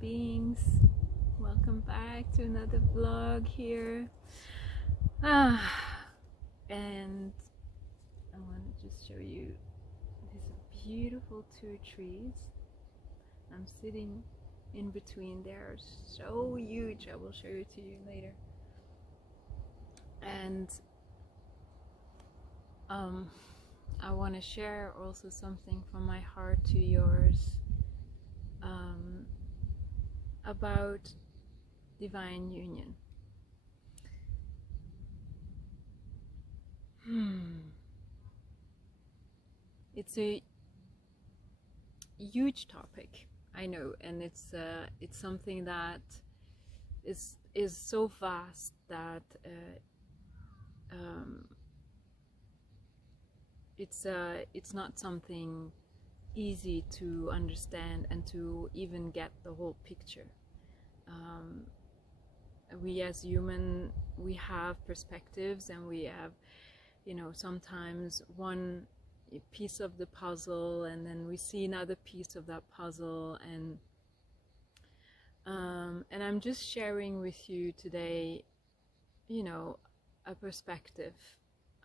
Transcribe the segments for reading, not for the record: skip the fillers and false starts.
beings. Welcome back to another vlog here. And I want to just show you these beautiful two trees. I'm sitting in between. They're so huge. I will show it to you later. And I want to share also something from my heart to yours about divine union. It's a huge topic, I know, and it's something that is so vast that it's not something easy to understand and to even get the whole picture. We as human, we have perspectives, and we have, sometimes one piece of the puzzle, and then we see another piece of that puzzle, and I'm just sharing with you today, a perspective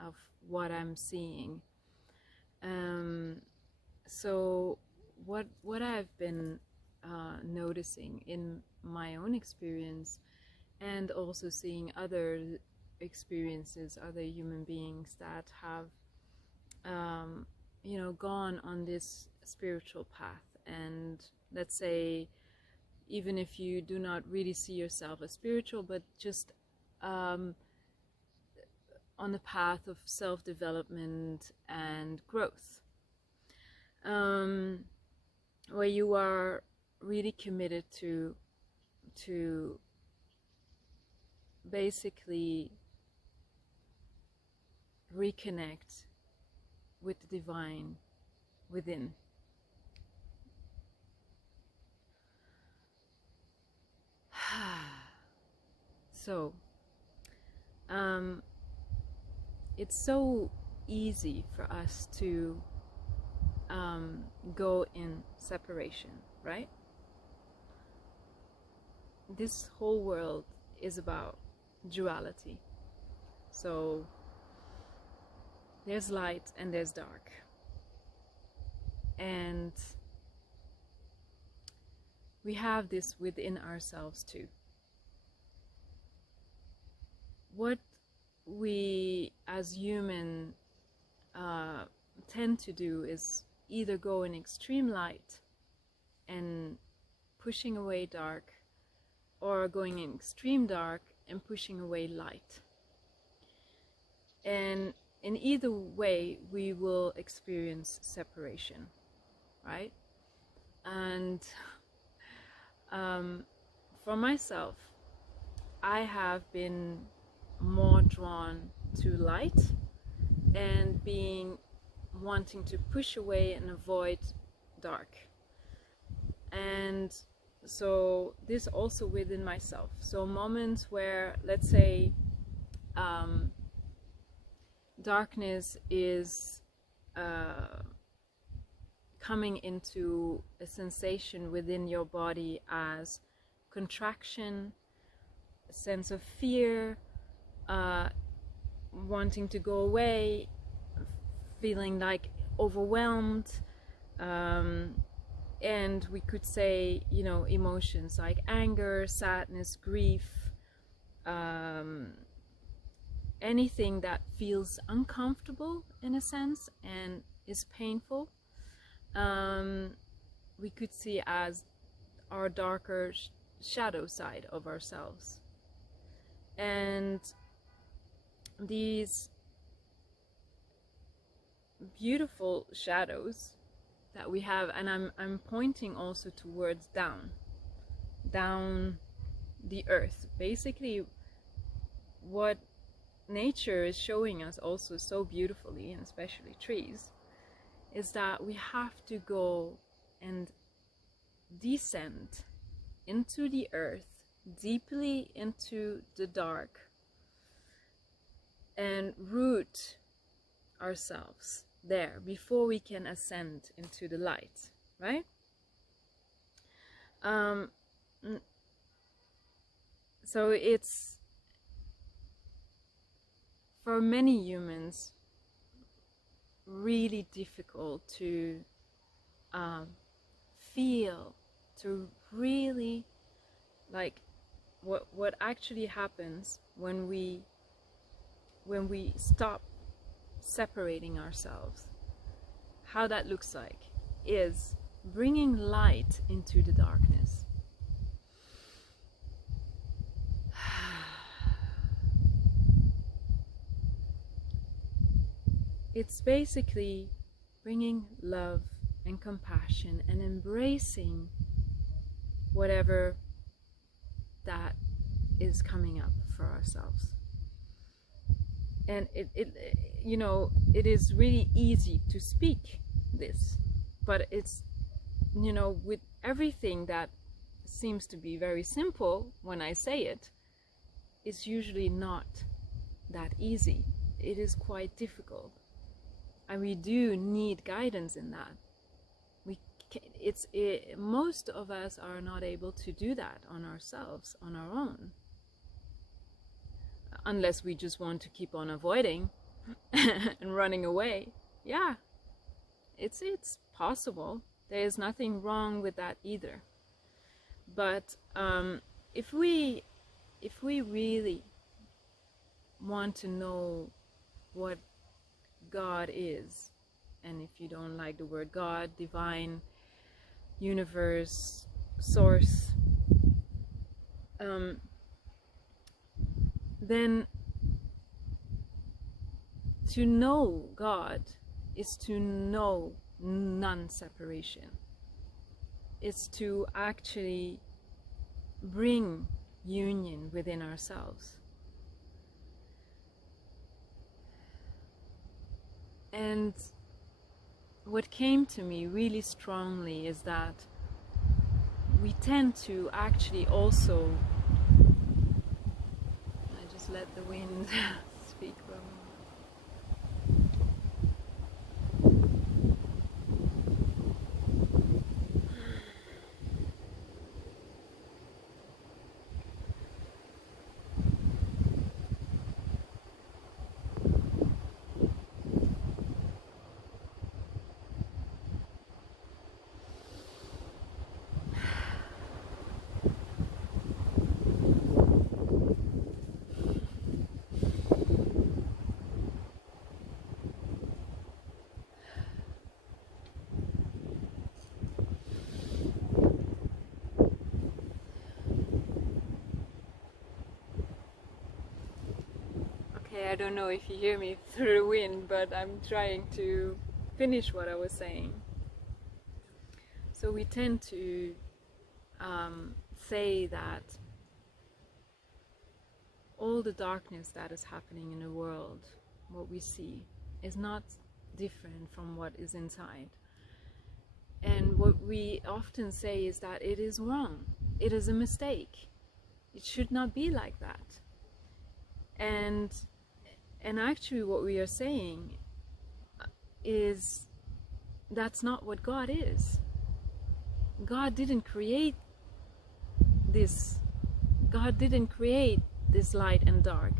of what I'm seeing. So what I've been noticing in my own experience, and also seeing other experiences, other human beings that have gone on this spiritual path, and let's say, even if you do not really see yourself as spiritual, but just on the path of self-development and growth, where you are really committed to basically reconnect with the divine within. So it's so easy for us to go in separation, right? This whole world is about duality. So there's light and there's dark, and we have this within ourselves too. What we as human tend to do is either go in extreme light and pushing away dark, or going in extreme dark and pushing away light. And in either way, we will experience separation, right? And for myself, I have been more drawn to light, and wanting to push away and avoid dark. And so this also within myself. So moments where, let's say, darkness is coming into a sensation within your body as contraction, a sense of fear, wanting to go away, feeling like overwhelmed, and we could say, emotions like anger, sadness, grief, anything that feels uncomfortable in a sense and is painful, we could see as our darker shadow side of ourselves. And these beautiful shadows that we have, and I'm pointing also towards down the earth. Basically, what nature is showing us also so beautifully, and especially trees, is that we have to go and descend into the earth, deeply into the dark, and root ourselves there before we can ascend into the light, right? so it's, for many humans, really difficult to feel, to really, like, what actually happens when we stop separating ourselves. How that looks like is bringing light into the darkness. It's basically bringing love and compassion and embracing whatever that is coming up for ourselves. And you know, it is really easy to speak this, but it's, you know, with everything that seems to be very simple when I say it, it's usually not that easy. It is quite difficult, and we do need guidance in that. Most of us are not able to do that on ourselves, on our own, unless we just want to keep on avoiding and running away. Yeah, it's possible. There is nothing wrong with that either. But if we really want to know what God is, and if you don't like the word God, divine, universe, source, then to know God is to know non-separation. It's to actually bring union within ourselves. And what came to me really strongly is that we tend to actually also, I just let the wind speak for a moment. I don't know if you hear me through the wind, but I'm trying to finish what I was saying. So we tend to say that all the darkness that is happening in the world, what we see, is not different from what is inside. And what we often say is that it is wrong. It is a mistake. It should not be like that. And actually what we are saying is that's not what God is. God didn't create this. God didn't create this light and dark.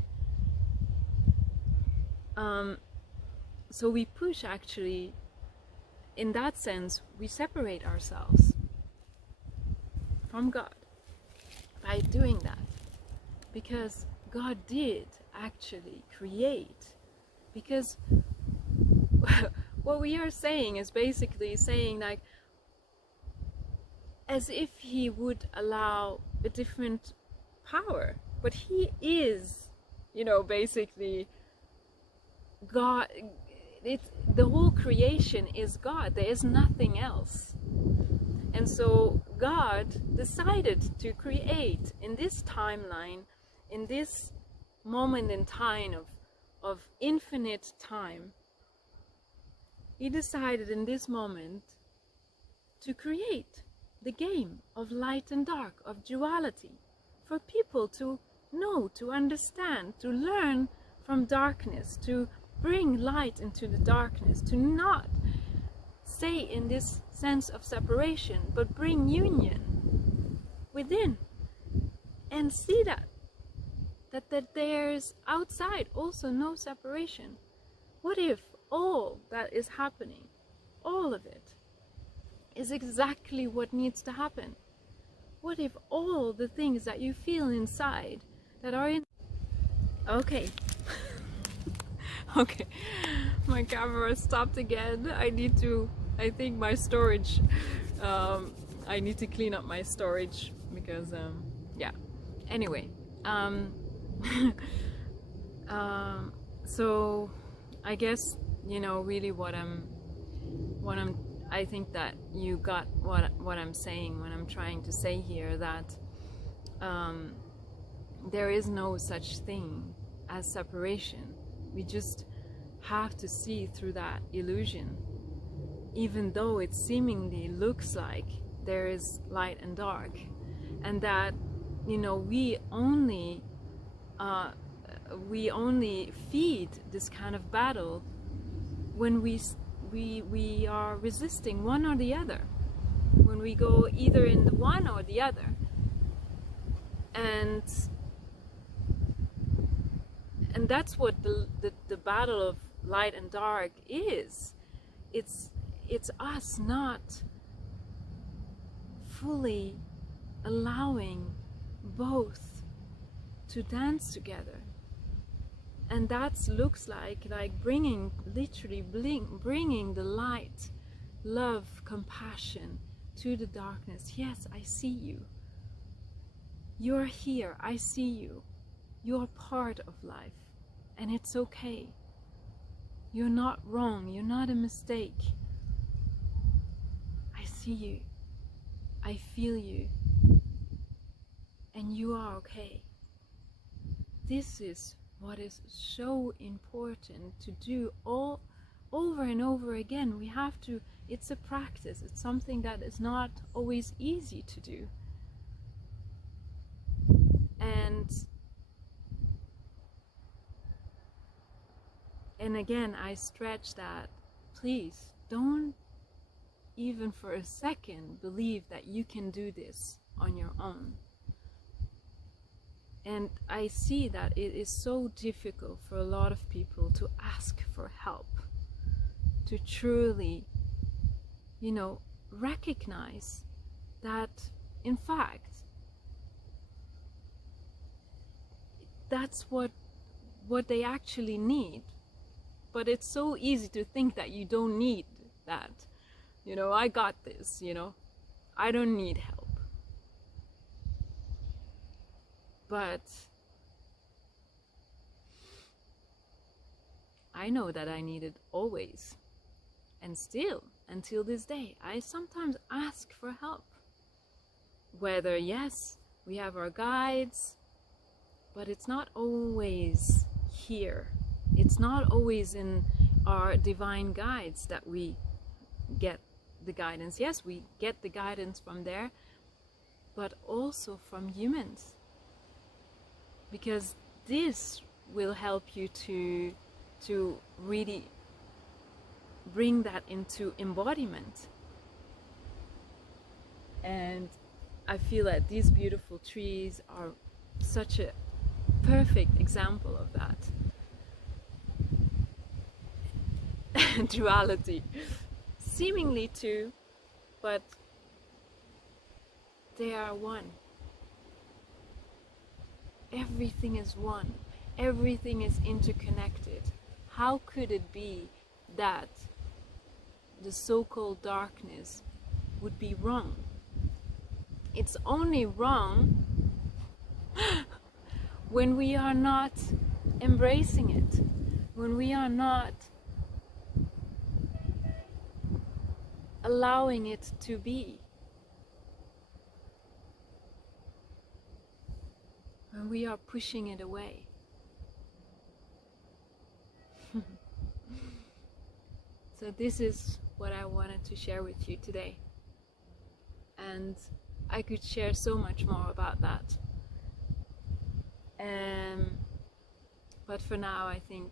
So we push, actually, in that sense, we separate ourselves from God by doing that. Because God did actually create. Because what we are saying is basically saying, like, as if He would allow a different power. But He is, you know, basically God. The whole creation is God. There is nothing else. And so God decided to create in this timeline, in this moment in time of infinite time. He decided in this moment to create the game of light and dark, of duality, for people to know, to understand, to learn from darkness, to bring light into the darkness, to not stay in this sense of separation, but bring union. within and see that there's outside also no separation. What if all that is happening, all of it, is exactly what needs to happen? What if all the things that you feel inside that are in... Okay. Okay, my camera stopped again. I think my storage, I need to clean up my storage because, yeah. Anyway, so I guess, you know, really I think that you got what I'm saying when I'm trying to say here, that there is no such thing as separation. We just have to see through that illusion, even though it seemingly looks like there is light and dark, and that, you know, we only feed this kind of battle when we are resisting one or the other, when we go either in the one or the other. And that's what the battle of light and dark is. It's us not fully allowing both to dance together. And that looks like literally bringing the light, love, compassion to the darkness. Yes, I see you. You're here, I see you. You're part of life, and it's okay. You're not wrong, you're not a mistake. I see you, I feel you, and you are okay. This is what is so important to do all over and over again. We have to, it's a practice, it's something that is not always easy to do. And again, I stretch that. Please don't even for a second believe that you can do this on your own. And I see that it is so difficult for a lot of people to ask for help, to truly, you know, recognize that, in fact, that's what they actually need. But it's so easy to think that you don't need that. You know, I got this, you know, I don't need help. But I know that I need it always. And still, until this day, I sometimes ask for help. Whether, yes, we have our guides, but it's not always here. It's not always in our divine guides that we get the guidance. Yes, we get the guidance from there, but also from humans. Because this will help you to really bring that into embodiment. And I feel that these beautiful trees are such a perfect example of that. Duality, seemingly two, but they are one. Everything is one. Everything is interconnected. How could it be that the so-called darkness would be wrong? It's only wrong when we are not embracing it, when we are not allowing it to be, when we are pushing it away. So this is what I wanted to share with you today, and I could share so much more about that, but for now I think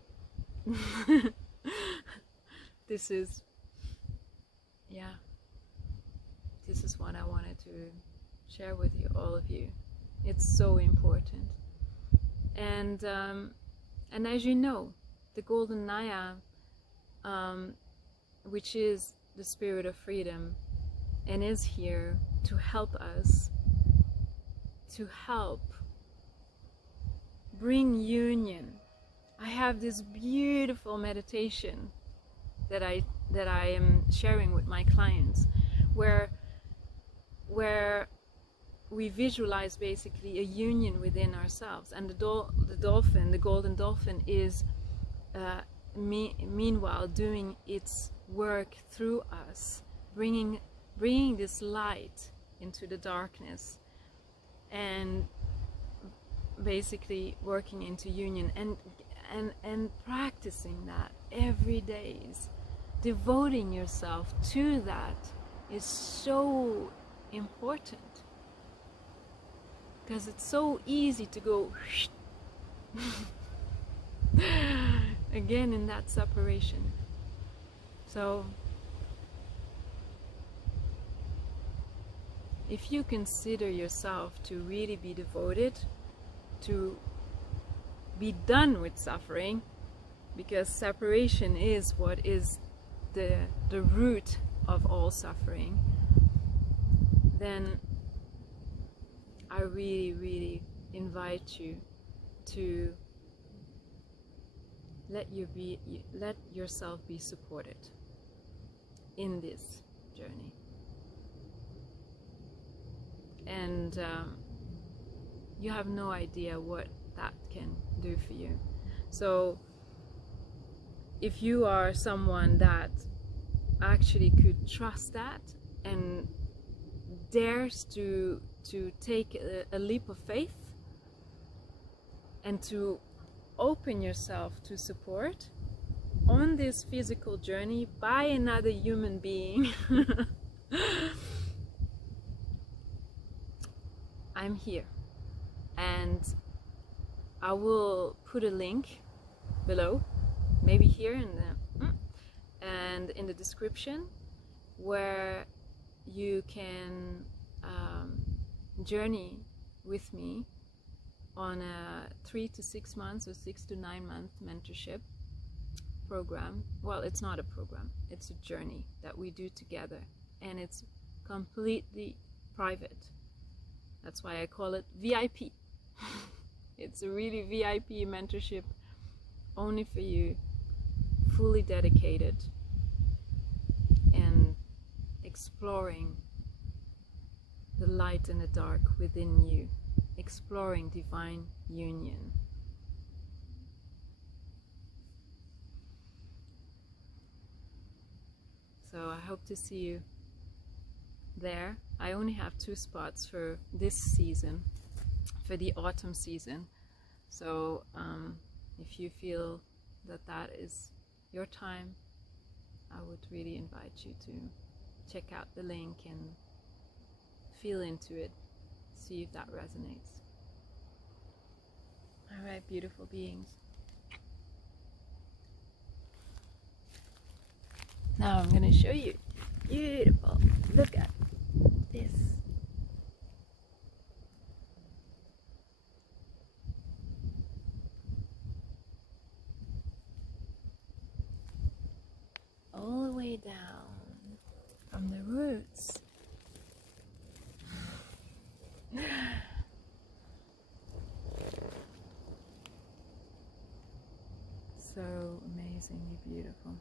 this is what I wanted to share with you, all of you. It's so important. And as you know, the Golden Naya, which is the spirit of freedom, and is here to help us, to help bring union. I have this beautiful meditation that I am sharing with my clients, where we visualize basically a union within ourselves, and the dolphin, the golden dolphin, is meanwhile doing its work through us, bringing this light into the darkness, and basically working into union, and practicing that every day, devoting yourself to that is so important, because it's so easy to go again in that separation. So if you consider yourself to really be devoted, to be done with suffering, because separation is what is the root of all suffering, then I really, really invite you to let yourself be supported in this journey. And you have no idea what that can do for you. So if you are someone that actually could trust that and dares to take a leap of faith and to open yourself to support on this physical journey by another human being, I'm here, and I will put a link below, maybe here in the description, where you can journey with me on a 3 to 6 months or 6 to 9 month mentorship program. Well, it's not a program, it's a journey that we do together, and it's completely private. That's why I call it VIP. It's a really VIP mentorship, only for you, fully dedicated, and exploring the light and the dark within you, exploring divine union. So I hope to see you there. I only have 2 spots for this season, for the autumn season. So if you feel that that is your time, I would really invite you to check out the link and feel into it, see if that resonates. All right, beautiful beings. Now I'm going to show you. Beautiful. Look at this. All the way down from the roots. So amazingly beautiful.